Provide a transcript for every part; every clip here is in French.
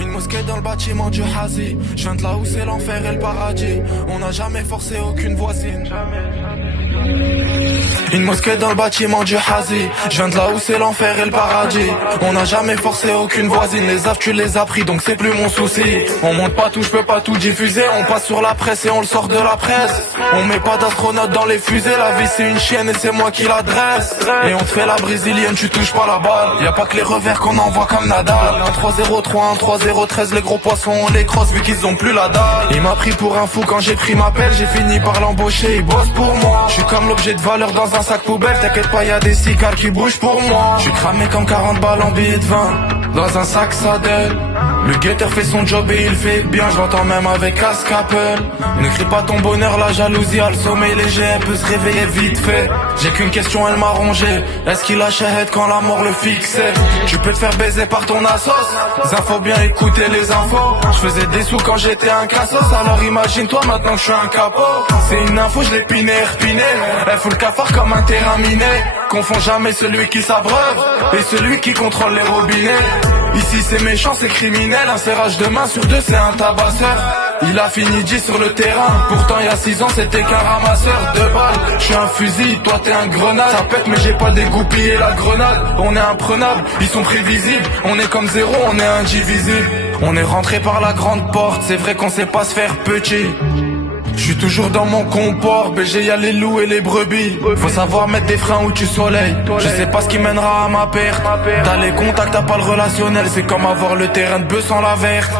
Une mosquée dans le bâtiment du Hazi. Je viens de là où c'est l'enfer et le paradis. On n'a jamais forcé aucune voisine. Une mosquée dans le bâtiment du Hazi. Je viens de là où c'est l'enfer et le paradis. On n'a jamais forcé aucune voisine. Les affres tu les as pris donc c'est plus mon souci. On monte pas tout, je peux pas tout diffuser. On passe sur la presse et on le sort de la presse. On met pas d'astronautes dans les fusées. La vie c'est une chienne et c'est moi qui la dresse. Et on te fait la brésilienne, tu touches pas la balle. Y a pas que les revers qu'on envoie comme Nadal. 1-3-0-3, 1-3-0-13, les gros poissons on les crosse vu qu'ils ont plus la dalle. Il m'a pris pour un fou quand j'ai pris ma pelle. J'ai fini par l'embaucher, il bosse pour moi. Je suis comme l'objet de valeur dans un sac poubelle. T'inquiète pas, y'a des cigares qui bougent pour moi. Je suis cramé comme 40 balles en billets de 20 dans un sac Sadel. Le guetteur fait son job et il fait bien. Je l'entends même avec casque Apple. Ne crie pas ton bonheur, la jalousie a le sommeil léger. Elle peut se réveiller vite fait. J'ai qu'une question, elle m'a rongé. Est-ce qu'il a shahid quand la mort le fixait? Tu peux te faire baiser par ton assos. Ça faut bien écouter les infos. Je faisais des sous quand j'étais un cassos. Alors imagine-toi maintenant que je suis un capot. C'est une info, je l'ai piné, repiné. Elle fout le cafard comme un terrain miné. Confonds jamais celui qui s'abreuve et celui qui contrôle les robinets. Ici c'est méchant, c'est criminel. Un serrage de main sur deux, c'est un tabasseur. Il a fini 10 sur le terrain. Pourtant il y a 6 ans c'était qu'un ramasseur de balles. Je suis un fusil, toi t'es un grenade. Ça pète mais j'ai pas dégoupillé la grenade. On est imprenable, ils sont prévisibles. On est comme zéro, on est indivisible. On est rentré par la grande porte. C'est vrai qu'on sait pas se faire petit. Je suis toujours dans mon comport, BG y'a les loups et les brebis. Faut savoir mettre des freins où tu soleilles. Je sais pas ce qui mènera à ma perte. T'as les contacts, t'as pas le relationnel. C'est comme avoir le terrain de bœuf sans la verte.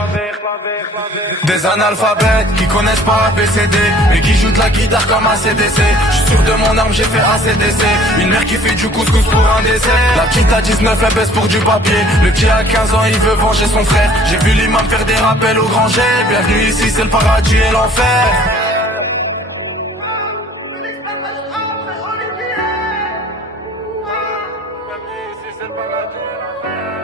Des analphabètes qui connaissent pas ABCD et qui jouent de la guitare comme ACDC. Je suis sûr de mon arme, j'ai fait ACDC. Une mère qui fait du couscous pour un dessert. La petite à 19, elle baisse pour du papier. Le petit à 15 ans, il veut venger son frère. J'ai vu l'imam faire des rappels au grand jet. Bienvenue ici, c'est le paradis et l'enfer. Ici c'est le paradis et l'enfer.